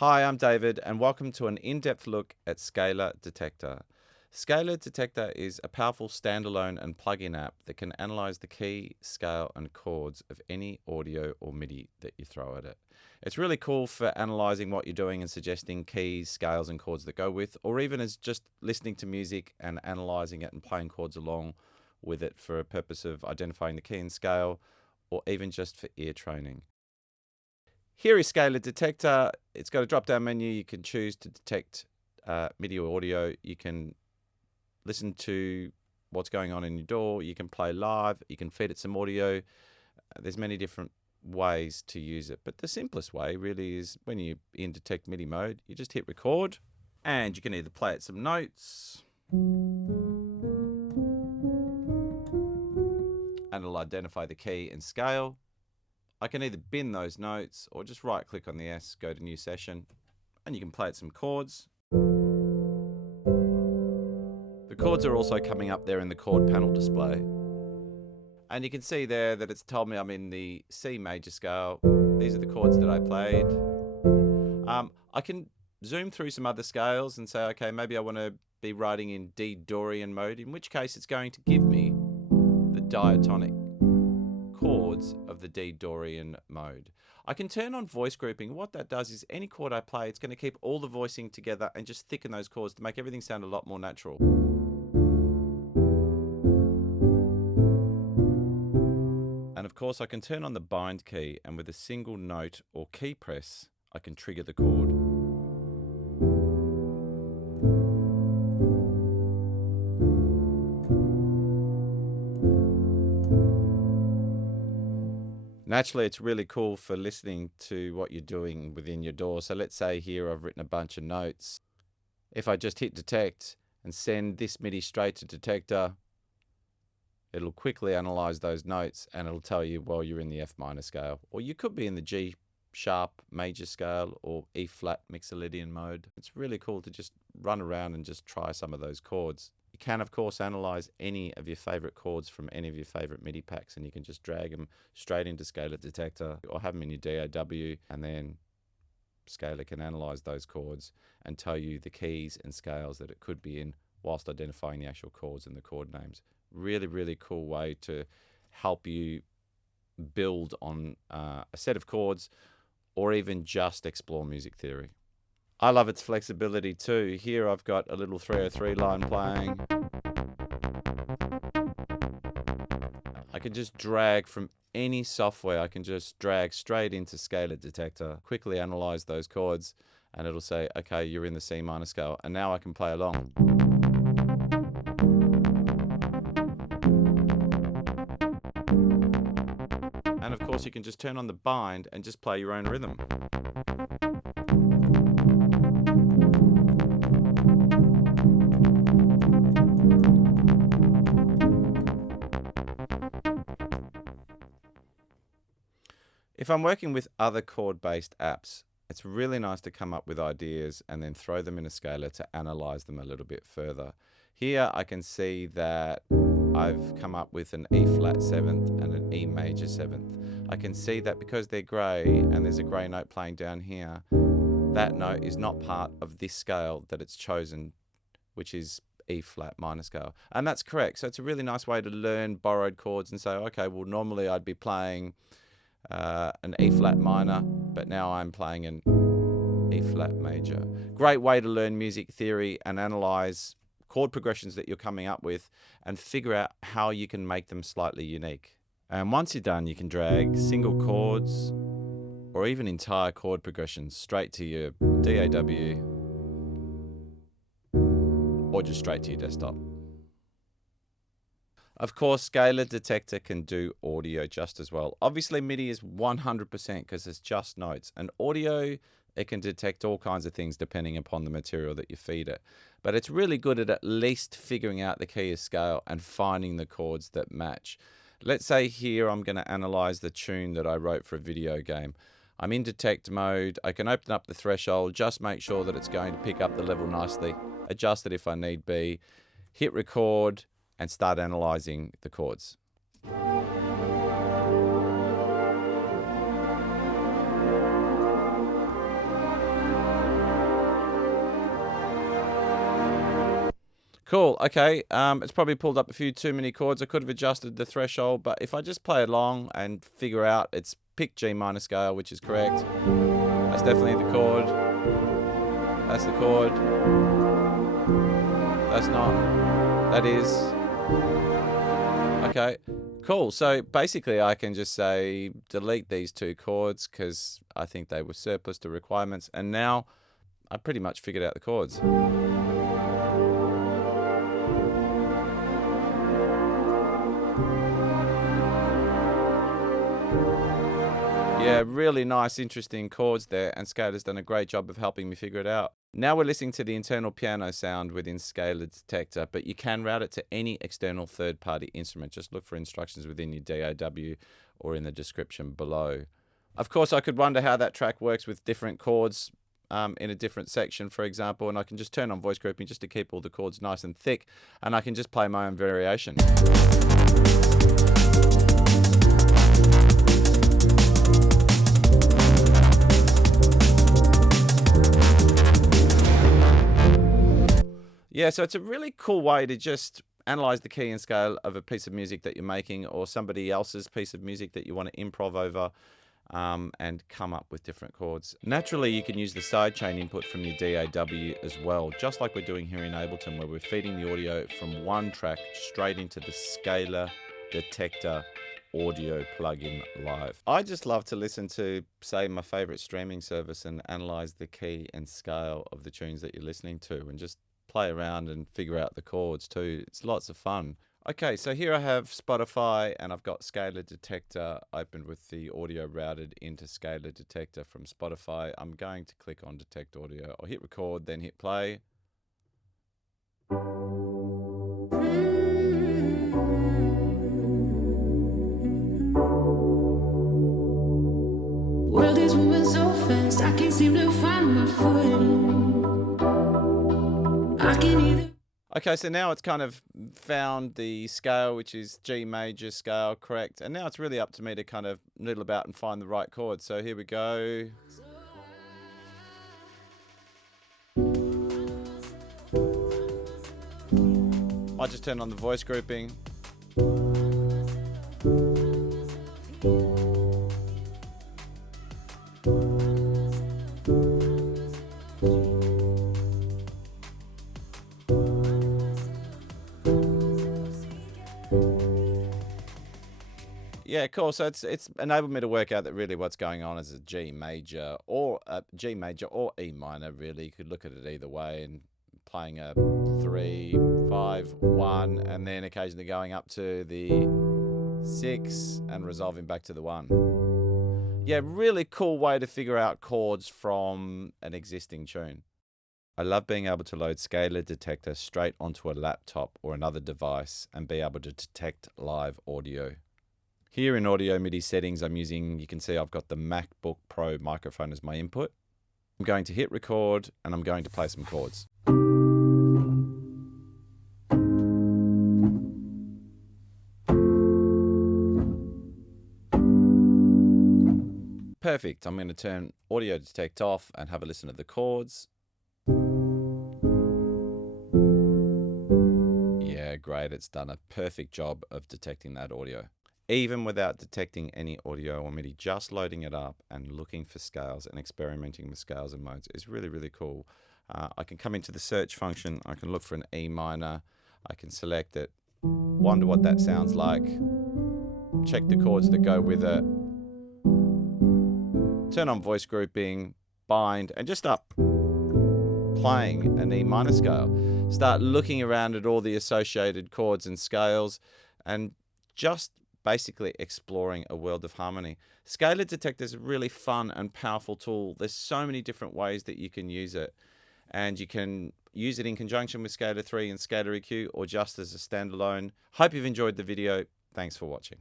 Hi, I'm David, and welcome to an in-depth look at Scaler Detector. Scaler Detector is a powerful standalone and plug-in app that can analyze the key, scale, and chords of any audio or MIDI that you throw at it. It's really cool for analyzing what you're doing and suggesting keys, scales, and chords that go with, or even as just listening to music and analyzing it and playing chords along with it for a purpose of identifying the key and scale, or even just for ear training. Here is Scaler Detector. It's got a drop-down menu. You can choose to detect MIDI or audio. You can listen to what's going on in your DAW. You can play live. You can feed it some audio. There's many different ways to use it. But the simplest way really is when you're in detect MIDI mode, you just hit record and you can either play it some notes and it'll identify the key and scale. I can either bin those notes or just right click on the S, go to new session, and you can play it some chords. The chords are also coming up there in the chord panel display. And you can see there that it's told me I'm in the C major scale. These are the chords that I played. I can zoom through some other scales and say, okay, maybe I want to be writing in D Dorian mode, in which case it's going to give me the diatonic chords of the D Dorian mode. I can turn on voice grouping. What that does is any chord I play, it's going to keep all the voicing together and just thicken those chords to make everything sound a lot more natural. And of course I can turn on the bind key, and with a single note or key press I can trigger the chord. Naturally, it's really cool for listening to what you're doing within your DAW. So let's say here I've written a bunch of notes. If I just hit detect and send this MIDI straight to detector, it'll quickly analyze those notes and it'll tell you, well, you're in the F minor scale, or you could be in the G sharp major scale or E flat mixolydian mode. It's really cool to just run around and just try some of those chords. You can, of course, analyze any of your favorite chords from any of your favorite MIDI packs, and you can just drag them straight into Scaler Detector or have them in your DAW, and then Scaler can analyze those chords and tell you the keys and scales that it could be in whilst identifying the actual chords and the chord names. Really, really cool way to help you build on a set of chords or even just explore music theory. I love its flexibility too. Here I've got a little 303 line playing. I can just drag from any software. I can just drag straight into Scaler Detector, quickly analyze those chords, and it'll say, okay, you're in the C minor scale. And now I can play along. And of course, you can just turn on the bind and just play your own rhythm. If I'm working with other chord-based apps, it's really nice to come up with ideas and then throw them in a scaler to analyze them a little bit further. Here I can see that I've come up with an E flat 7th and an E major 7th. I can see that because they're grey and there's a grey note playing down here, that note is not part of this scale that it's chosen, which is E flat minor scale. And that's correct. So it's a really nice way to learn borrowed chords and say, okay, well, normally I'd be playing an E flat minor, but now I'm playing an E flat major. Great way to learn music theory and analyze chord progressions that you're coming up with and figure out how you can make them slightly unique. And once you're done, you can drag single chords or even entire chord progressions straight to your DAW or just straight to your desktop. Of course, Scaler Detector can do audio just as well. Obviously, MIDI is 100% because it's just notes. And audio, it can detect all kinds of things depending upon the material that you feed it. But it's really good at least figuring out the key of scale and finding the chords that match. Let's say here I'm going to analyze the tune that I wrote for a video game. I'm in detect mode. I can open up the threshold, just make sure that it's going to pick up the level nicely, adjust it if I need be, hit record, and start analyzing the chords. Cool. Okay. It's probably pulled up a few too many chords. I could have adjusted the threshold, but if I just play along and figure out, it's pick G minor scale, which is correct. That's definitely the chord. That's the chord. That's not. That is. Okay. Cool. So basically I can just say delete these two chords because I think they were surplus to requirements. And now I pretty much figured out the chords. Yeah, really nice, interesting chords there, and Scaler's done a great job of helping me figure it out. Now we're listening to the internal piano sound within Scaler Detector, but you can route it to any external third-party instrument. Just look for instructions within your DAW or in the description below. Of course, I could wonder how that track works with different chords in a different section, for example, and I can just turn on voice grouping just to keep all the chords nice and thick, and I can just play my own variation. Yeah, so it's a really cool way to just analyze the key and scale of a piece of music that you're making or somebody else's piece of music that you want to improv over and come up with different chords. Naturally, you can use the sidechain input from your DAW as well, just like we're doing here in Ableton, where we're feeding the audio from one track straight into the Scaler Detector audio plugin live. I just love to listen to, say, my favorite streaming service and analyze the key and scale of the tunes that you're listening to and just play around and figure out the chords too. It's lots of fun. Okay, so here I have Spotify and I've got Scaler Detector opened with the audio routed into Scaler Detector from Spotify. I'm going to click on Detect Audio. I'll hit record, then hit play. World is moving so fast, I can't seem to find my footing. Okay, so now it's kind of found the scale, which is G major scale, correct? And now it's really up to me to kind of noodle about and find the right chord. So here we go. I just turn on the voice grouping. Yeah, cool. So it's enabled me to work out that really what's going on is a G major or E minor. Really, you could look at it either way, and playing a 3, 5, 1, and then occasionally going up to the 6 and resolving back to the 1. Yeah, really cool way to figure out chords from an existing tune. I love being able to load Scaler Detector straight onto a laptop or another device and be able to detect live audio. Here in Audio MIDI settings, I'm using, you can see I've got the MacBook Pro microphone as my input. I'm going to hit record and I'm going to play some chords. Perfect. I'm going to turn Audio Detect off and have a listen to the chords. Yeah, great. It's done a perfect job of detecting that audio. Even without detecting any audio or MIDI, just loading it up and looking for scales and experimenting with scales and modes is really, really cool. I can come into the search function. I can look for an E minor. I can select it, wonder what that sounds like, check the chords that go with it, turn on voice grouping, bind, and just start playing an E minor scale. Start looking around at all the associated chords and scales and just basically exploring a world of harmony. Scaler Detector is a really fun and powerful tool. There's so many different ways that you can use it, and you can use it in conjunction with Scaler 3 and Scaler EQ or just as a standalone. Hope you've enjoyed the video. Thanks for watching.